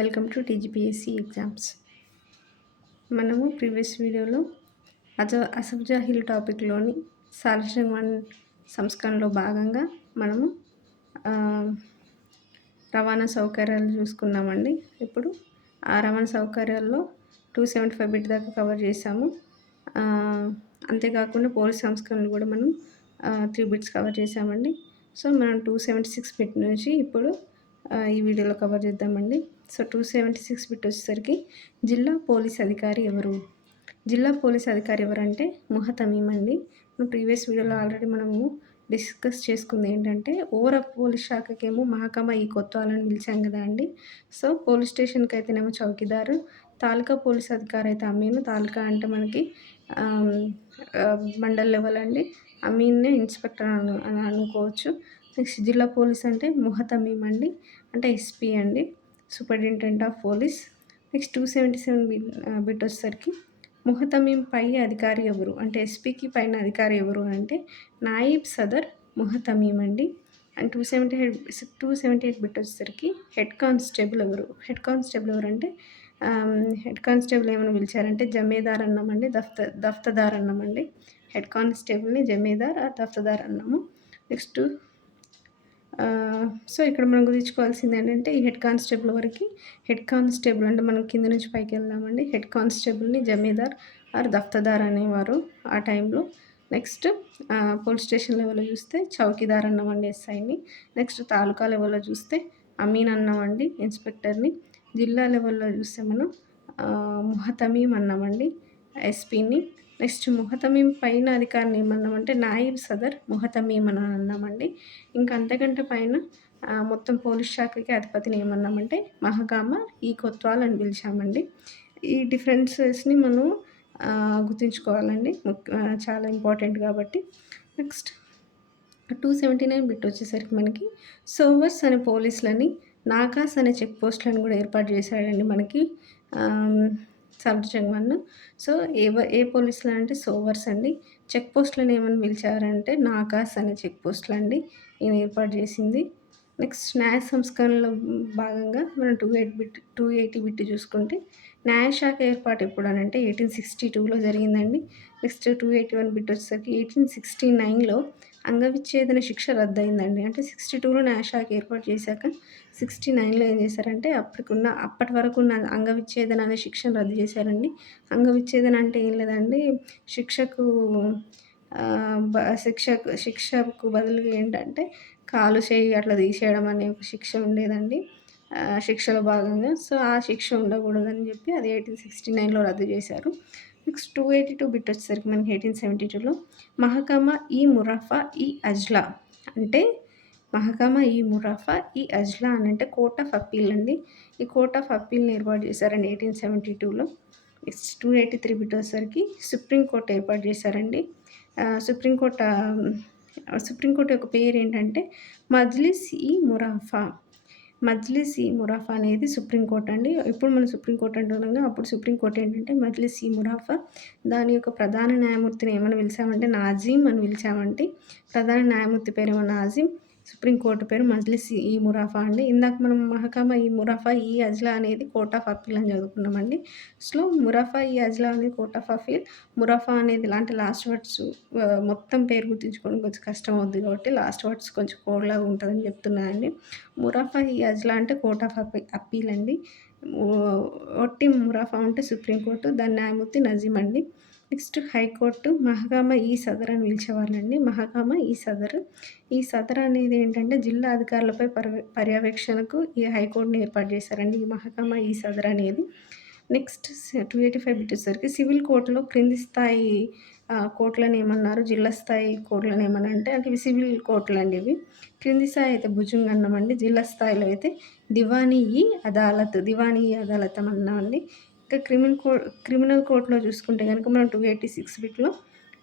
Welcome to TGPSC exams. మనము previous వీడియోలో Asaf Jah hill టాపిక్లోని సాలషన్ 1 సంస్కరణలో భాగంగా మనము రవాణా సౌకర్యాలు చూసుకున్నామండి. ఇప్పుడు ఆ రవాణా సౌకర్యాల్లో 275 బిట్ దాకా కవర్ చేసాము. అంతేకాకుండా పోలీస్ సంస్కరణలు కూడా మనం 3 బిట్స్ కవర్ చేసామండి. సో మనం 276 బిట్ నుంచి ఇప్పుడు ఈ వీడియోలో కవర్ చేద్దామండి. సో 276 బిట్ వచ్చేసరికి జిల్లా పోలీస్ అధికారి ఎవరు? జిల్లా పోలీస్ అధికారి ఎవరంటే ముహతమీం అండి. ప్రీవియస్ వీడియోలో ఆల్రెడీ మనము డిస్కస్ చేసుకుంది ఏంటంటే ఓవరాల్ పోలీస్ శాఖకేమో మహకమా ఈ కొత్వాలని పిలిచాం కదా అండి. సో పోలీస్ స్టేషన్కి అయితేనేమో చౌకీదారు, తాలూకా పోలీస్ అధికారి అయితే అమీను. తాలూకా అంటే మనకి మండల్ లెవెల్ అండి. అమీన్నే ఇన్స్పెక్టర్ అని అనుకోవచ్చు. నెక్స్ట్ జిల్లా పోలీస్ అంటే ముహతమీం అండి, అంటే ఎస్పీ అండి, superintendent of police. Next 277 bit వచ్చేసరికి ముహతమీం పై అధికారి ఎవరు? అంటే ఎస్పీకి పైన అధికారి ఎవరు అంటే నాయిబ్ సదర్ ముహతమీం అండి. అండ్ 278 బిట్ వచ్చేసరికి హెడ్ కానిస్టేబుల్ ఎవరు? హెడ్ కానిస్టేబుల్ ఎవరంటే హెడ్ కానిస్టేబుల్ ఏమని పిలిచారంటే జమేదార్ అన్నామండి, దఫ్తదార్ అన్నామండి. హెడ్ కానిస్టేబుల్ని జమేదార్ ఆ దఫ్తదార్ అన్నాము. నెక్స్ట్ సో ఇక్కడ మనం గుర్తుంచుకోవాల్సింది ఏంటంటే ఈ హెడ్ కానిస్టేబుల్ వరకు హెడ్ కానిస్టేబుల్ అంటే మనం కింద నుంచి పైకి వెళ్దామండి. హెడ్ కానిస్టేబుల్ని జమీదార్ ఆర్ దఫ్తదార్ అనేవారు ఆ టైంలో. నెక్స్ట్ పోలీస్ స్టేషన్ లెవెల్లో చూస్తే చౌకీదార్ అన్నామండి ఎస్ఐని. నెక్స్ట్ తాలూకా లెవెల్లో చూస్తే అమీన్ అన్నామండి ఇన్స్పెక్టర్ని. జిల్లా లెవెల్లో చూస్తే మనం ముహతమీం అన్నామండి ఎస్పీని. నెక్స్ట్ ముహతమీం పైన అధికారిని ఏమన్నామంటే నాయిబ్ సదర్ ముహతమీం అని అన్నామండి. ఇంకా అంతకంటే పైన మొత్తం పోలీస్ శాఖకి అధిపతిని ఏమన్నామంటే మహకామా ఈ కొత్వాల్ అని పిలిచామండి. ఈ డిఫరెన్సెస్ని మనం గుర్తుంచుకోవాలండి, చాలా ఇంపార్టెంట్ కాబట్టి. నెక్స్ట్ 279 బిట్ వచ్చేసరికి మనకి సోవర్స్ అనే పోలీసులని, నాకాస్ అనే చెక్ పోస్టులను కూడా ఏర్పాటు చేశాడండి మనకి సబ్జెక్ట్ 1. సో ఏ పోలీసులు అంటే సోవర్స్ అండి. చెక్ పోస్టులను ఏమని పిలిచారంటే నాకాస్ అనే చెక్ పోస్టులు అండి ఈయన ఏర్పాటు చేసింది. నెక్స్ట్ న్యాయ సంస్కరణలో భాగంగా మనం 280 బిట్ చూసుకుంటే న్యాయశాఖ ఏర్పాటు ఎప్పుడు అని అంటే 1862లో జరిగిందండి. నెక్స్ట్ 281 బిట్ వచ్చేసరికి 1869లో అంగవిచ్ఛేదన శిక్ష రద్దయిందండి. అంటే 62లో న్యాయశాఖ ఏర్పాటు చేశాక 69లో ఏం చేశారంటే అప్పటి వరకు ఉన్న అంగవిచ్ఛేదన అనే శిక్షను రద్దు చేశారండి. అంగవిచ్ఛేదన అంటే ఏం లేదండి, శిక్షకు బదులుగా ఏంటంటే కాలు చేయి అట్లా తీసేయడం అనే ఒక శిక్ష ఉండేదండి శిక్షలో భాగంగా. సో ఆ శిక్ష ఉండకూడదని చెప్పి అది 1869లో రద్దు చేశారు. నెక్స్ట్ 282 బిట్ వచ్చేసరికి మనకి 1872లో మహకమా ఈ మురఫా ఈ అజ్లా అంటే మహకమా ఈ మురఫా ఈ అజ్లా అని అంటే కోర్ట్ ఆఫ్ అప్పీల్ అండి. ఈ కోర్ట్ ఆఫ్ అప్పీల్ని ఏర్పాటు చేశారండి 1872లో. నెక్స్ట్ 283 బిట్ వచ్చేసరికి సుప్రీంకోర్టు ఏర్పాటు చేశారండి. సుప్రీంకోర్టు యొక్క పేరు ఏంటంటే మజ్లిస్ ఈ మురాఫా. మజ్లిస్ ఈ మురాఫా అనేది సుప్రీంకోర్టు అండి. ఇప్పుడు మనం సుప్రీంకోర్టు అంటున్నాం, అప్పుడు సుప్రీంకోర్టు ఏంటంటే మజ్లిస్ ఈ మురాఫా. దాని యొక్క ప్రధాన న్యాయమూర్తిని ఏమని పిలిచామంటే నాజీం అని పిలిచామంటే. ప్రధాన న్యాయమూర్తి పేరేమో నాజీం, సుప్రీంకోర్టు పేరు మజ్లిస్ ఈ మురాఫా అండి. ఇందాక మనం మహకమా ఈ మురాఫా ఈ అజ్లా అనేది కోర్ట్ ఆఫ్ అప్పీల్ అని చదువుకున్నామండి. సో మురాఫా ఈ అజ్లా అనేది కోర్ట్ ఆఫ్ అప్పీల్, మురాఫా అనేది ఇలాంటి లాస్ట్ వర్డ్స్ మొత్తం పేరు గుర్తుంచుకోవడం కొంచెం కష్టం అవుద్ది కాబట్టి లాస్ట్ వర్డ్స్ కొంచెం కోడ్లాగా ఉంటుందని చెప్తున్నానండి. మురాఫా ఈ అజ్లా అంటే కోర్ట్ ఆఫ్ అప్పీల్ అండి. ఒట్టి మురాఫా అంటే సుప్రీంకోర్టు, దాని న్యాయమూర్తి నజీం అండి. నెక్స్ట్ హైకోర్టు మహకమా ఈ సదర్ అని పిలిచేవాళ్ళండి. మహకమా ఈ సదర్. ఈ సదర్ అనేది ఏంటంటే జిల్లా అధికారులపై పర్యవేక్షణకు ఈ హైకోర్టుని ఏర్పాటు చేశారండి ఈ మహకమా ఈ సదర్ అనేది. నెక్స్ట్ 285 బిట్ వచ్చేసరికి సివిల్ కోర్టులో క్రింది స్థాయి కోర్టులను ఏమన్నారు, జిల్లా స్థాయి కోర్టులను ఏమన్నా అంటే ఇవి సివిల్ కోర్టులు అండి. ఇవి క్రింది స్థాయి అయితే భుజంగ్ అన్నామండి, జిల్లా స్థాయిలో అయితే దివానీ ఈ అదాలత్ అన్నామండి. ఇంకా క్రిమినల్ కోర్టులో చూసుకుంటే కనుక మనం 286 బిట్లో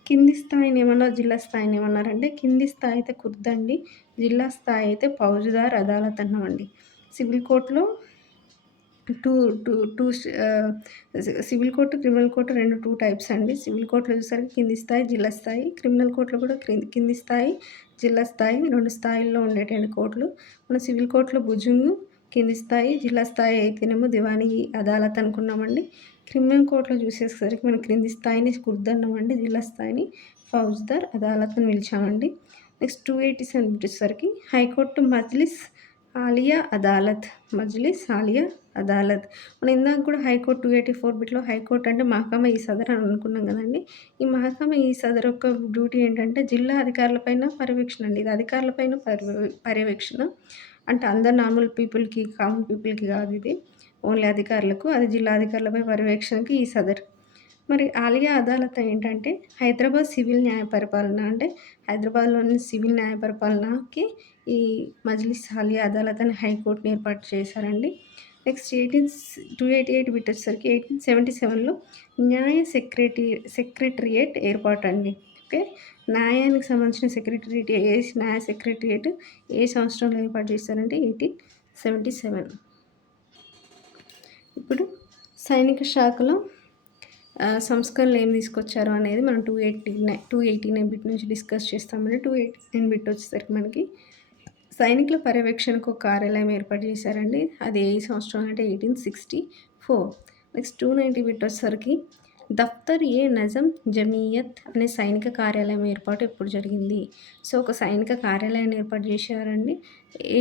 కింది స్థాయిని ఏమన్నారు, జిల్లా స్థాయిని ఏమన్నారంటే కింది స్థాయి అయితే కుర్ద్ అండి, జిల్లా స్థాయి అయితే ఫౌజ్దార్ అదాలత్ అన్నామండి. సివిల్ కోర్టులో civil court, criminal court 2 types అండి. సివిల్ కోర్టులో చూసరికి కింది స్థాయి, జిల్లా స్థాయి. క్రిమినల్ కోర్టులో కూడా కింది స్థాయి, జిల్లా స్థాయి 2 స్థాయిల్లో ఉండేటువంటి కోర్టులు. మన సివిల్ కోర్టులో భుజంగు, కింది స్థాయి. జిల్లా స్థాయి అయితేనేమో దివానీ అదాలత్ అనుకున్నామండి. క్రిమినల్ కోర్ట్‌లో చూసేసరికి మనం క్రింది స్థాయిని కుర్ద్ అన్నామండి. జిల్లా స్థాయిని ఫౌజ్దార్ అదాలత్ అని పిలిచామండి. నెక్స్ట్ 287 వచ్చేసరికి హైకోర్టు మజ్లిస్ ఆలియా అదాలత్. మజ్లిస్ ఆలియా అదాలత్. మనం ఇందాక కూడా హైకోర్ట్ 284 బిట్‌లో హైకోర్ట్ అంటే మహకమా ఈ సదర్ అని అనుకున్నాం కదండీ! ఈ మహకమా ఈ సదర్ యొక్క డ్యూటీ ఏంటంటే జిల్లా అధికారులపైన పర్యవేక్షణ అండి. ఇది అధికారులపైన పర్యవేక్షణ. అంటే అందరు నార్మల్ పీపుల్‌కి, కామన్ పీపుల్‌కి కాదు ఇది. ఓన్లీ అధికారులకు. అది జిల్లా అధికారులపై పర్యవేక్షణకి ఈ సదర్. మరి ఆలియా అదాలత్ ఏంటంటే హైదరాబాద్ సివిల్ న్యాయ పరిపాలన అంటే హైదరాబాద్‌లోని సివిల్ న్యాయ పరిపాలనకి ఈ మజ్లిస్ ఆలియా అదాలత్ అని హైకోర్ట్‌ని ఏర్పాటు చేశారండి. నెక్స్ట్ 288 బిట్ వచ్చేసరికి 1877లో న్యాయ సెక్రటరియేట్ ఏర్పాటండి. ఓకే. న్యాయానికి సంబంధించిన సెక్రటరియేట్ న్యాయ సెక్రటరియేట్ ఏ సంవత్సరంలో ఏర్పాటు చేశారంటే 1877. ఇప్పుడు సైనిక శాఖలో సంస్కరణలు ఏమి తీసుకొచ్చారు అనేది మనం 289 బిట్ నుంచి డిస్కస్ చేస్తామండి. 289 బిట్ వచ్చేసరికి మనకి సైనికుల పర్యవేక్షణకు ఒక కార్యాలయం ఏర్పాటు చేశారండి. అది ఏ సంవత్సరం అంటే 1864. నెక్స్ట్ 290 బిట్ వచ్చేసరికి దఫ్తర్ ఏ నజం జమీయత్ అనే సైనిక కార్యాలయం ఏర్పాటు ఎప్పుడు జరిగింది? సో, ఒక సైనిక కార్యాలయాన్ని ఏర్పాటు చేశారండి.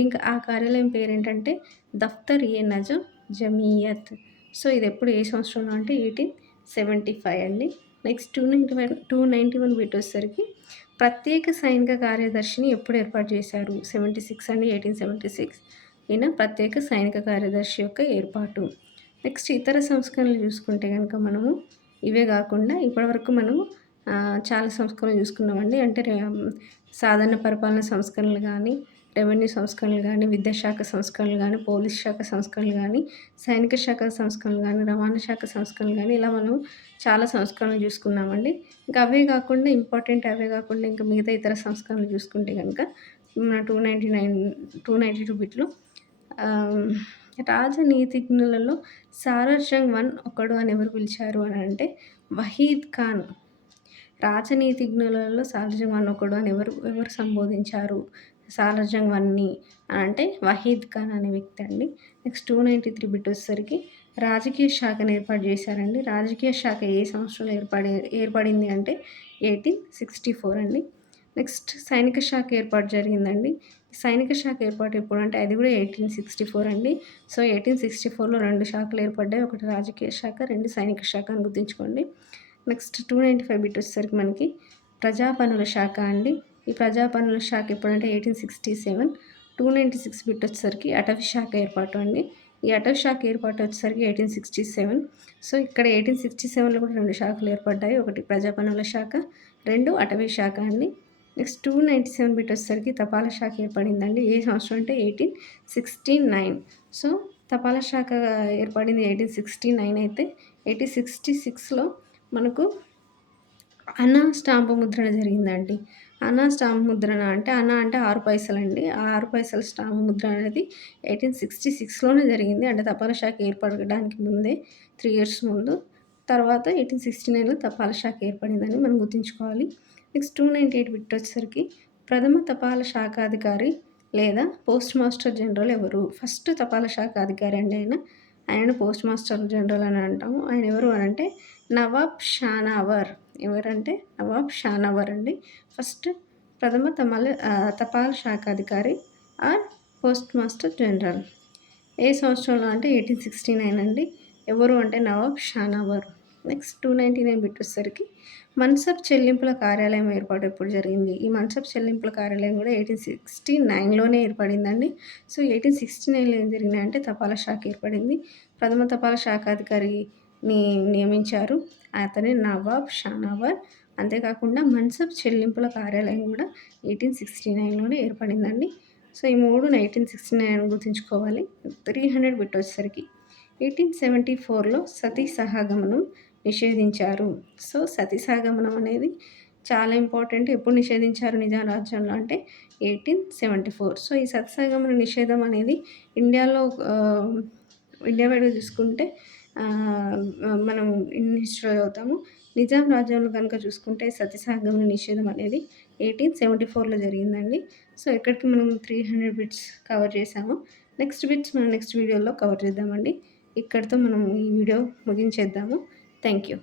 ఇంకా ఆ కార్యాలయం పేరేంటంటే దఫ్తర్ ఏ నజం జమీయత్. సో, ఇది ఎప్పుడు ఏ సంవత్సరంలో అంటే 1875 అండి. నెక్స్ట్ 291 బిట్ వచ్చేసరికి ప్రత్యేక సైనిక కార్యదర్శిని ఎప్పుడు ఏర్పాటు చేశారు? 76 అండి. 1876 ఈయన ప్రత్యేక సైనిక కార్యదర్శి యొక్క ఏర్పాటు. నెక్స్ట్ ఇతర సంస్కరణలు చూసుకుంటే గనుక మనము ఇవే గాకుండా ఇప్పటివరకు మనము చాలా సంస్కరణలు చూసుకున్నామండి. అంటే సాధారణ పరిపాలన సంస్కరణలు గానీ, రెవెన్యూ సంస్కరణలు గానీ, విద్యాశాఖ సంస్కరణలు గానీ, పోలీస్ శాఖ సంస్కరణలు గానీ, సైనిక శాఖ సంస్కరణలు గానీ, రవాణా శాఖ సంస్కరణలు గానీ, ఇలా మనం చాలా సంస్కరణలు చూసుకున్నామండి. ఇంకా అవే కాకుండా ఇంపార్టెంట్ అవే కాకుండా ఇంకా మిగతా ఇతర సంస్కరణలు చూసుకుంటే గనుక మన 292 బిట్‌లో రాజనీతిజ్ఞులలో సాలార్జంగ్ I ఒకడు అని ఎవరు పిలిచారు అని అంటే వహీద్ ఖాన్. రాజనీతిజ్ఞులలో సాలార్జంగ్ I ఒకడు అని ఎవరు సంబోధించారు సాలార్జంగ్ Iని అని అంటే వహీద్ ఖాన్ అనే వ్యక్తి అండి. నెక్స్ట్ 293 బిట్ వచ్చేసరికి రాజకీయ శాఖను ఏర్పాటు చేశారండి. రాజకీయ శాఖ ఏ సంవత్సరంలో ఏర్పడింది అంటే 1864 అండి. నెక్స్ట్ సైనిక శాఖ ఏర్పాటు జరిగిందండి. సైనిక శాఖ ఏర్పాటు ఎప్పుడంటే అది కూడా 1864 అండి. సో, 1864లో 2 శాఖలు ఏర్పడ్డాయి. ఒకటి రాజకీయ శాఖ, 2 సైనిక శాఖ అని గుర్తుంచుకోండి. నెక్స్ట్ 295 బిట్ వచ్చేసరికి మనకి ప్రజా పనుల శాఖ అండి. ఈ ప్రజా పనుల శాఖ ఎప్పుడంటే 1867. 296 బిట్ వచ్చేసరికి అటవీ శాఖ ఏర్పాటు అండి. ఈ అటవీ శాఖ ఏర్పాటు వచ్చేసరికి 1867. సో, ఇక్కడ 1867లో కూడా 2 శాఖలు ఏర్పడ్డాయి. ఒకటి ప్రజా పనుల శాఖ, 2 అటవీ శాఖ అండి. నెక్స్ట్ 297 బిట్ వచ్చేసరికి తపాలా శాఖ ఏర్పడిందండి. ఏ సంవత్సరం అంటే 1869. సో, తపాలా శాఖ ఏర్పడింది 1869 అయితే 1866లో మనకు అనా స్టాంపు ముద్రణ జరిగిందండి. అనా స్టాంపు ముద్రణ అంటే అనా అంటే 6 పైసలండి. ఆ 6 పైసల స్టాంపు ముద్రణ అనేది 1866లోనే జరిగింది. అంటే తపాలా శాఖ ఏర్పడడానికి ముందే 3 ఇయర్స్ ముందు. తర్వాత 1869లో తపాలా శాఖ ఏర్పడిందని మనం గుర్తుంచుకోవాలి. నెక్స్ట్ 298 బిట్ వచ్చేసరికి ప్రథమ తపాలా శాఖాధికారి లేదా పోస్ట్ మాస్టర్ జనరల్ ఎవరు? ఫస్ట్ తపాలా శాఖ అధికారి అండి ఆయన. ఆయనను పోస్ట్ మాస్టర్ జనరల్ అని అంటాము. ఆయన ఎవరు అనంటే నవాబ్ షానవార్. ఎవరంటే నవాబ్ షానవార్ అండి. ఫస్ట్ ప్రథమ తపాలా శాఖాధికారి ఆర్ పోస్ట్ మాస్టర్ జనరల్. ఏ సంవత్సరంలో అంటే 1869 అండి. ఎవరు అంటే నవాబ్ షానవార్. నెక్స్ట్ 299 బిట్ వచ్చేసరికి మన్సబ్ చెల్లింపుల కార్యాలయం ఏర్పాటు ఎప్పుడు జరిగింది? ఈ మన్సబ్ చెల్లింపుల కార్యాలయం కూడా 1869లోనే ఏర్పడిందండి. సో, 1869లో ఏం జరిగిందంటే తపాలా శాఖ ఏర్పడింది. ప్రథమ తపాలా శాఖాధికారిని నియమించారు. అతనే నవాబ్ షానవార్. అంతేకాకుండా మన్సబ్ చెల్లింపుల కార్యాలయం కూడా 1869లోనే ఏర్పడిందండి. సో, ఈ 3 1969 అని గుర్తుంచుకోవాలి. 300 బిట్ వచ్చేసరికి 1874లో సతీ సహగమనం నిషేధించారు. సో, సతీ సహగమనం అనేది చాలా ఇంపార్టెంట్. ఎప్పుడు నిషేధించారు నిజాం రాజ్యంలో అంటే 1874. సో, ఈ సతీ సహగమన నిషేధం అనేది ఇండియాలో ఇండియా వైడ్‌గా చూసుకుంటే మనం హిస్టరీలో చదువుతాము. నిజాం రాజ్యంలో కనుక చూసుకుంటే సతీ సహగమన నిషేధం అనేది 1874లో జరిగిందండి. సో, ఇక్కడికి మనం 300 బిట్స్ కవర్ చేసాము. నెక్స్ట్ బిట్స్ మనం నెక్స్ట్ వీడియోలో కవర్ చేద్దామండి. ఇక్కడితో మనం ఈ వీడియో ముగించేద్దాము. Thank you.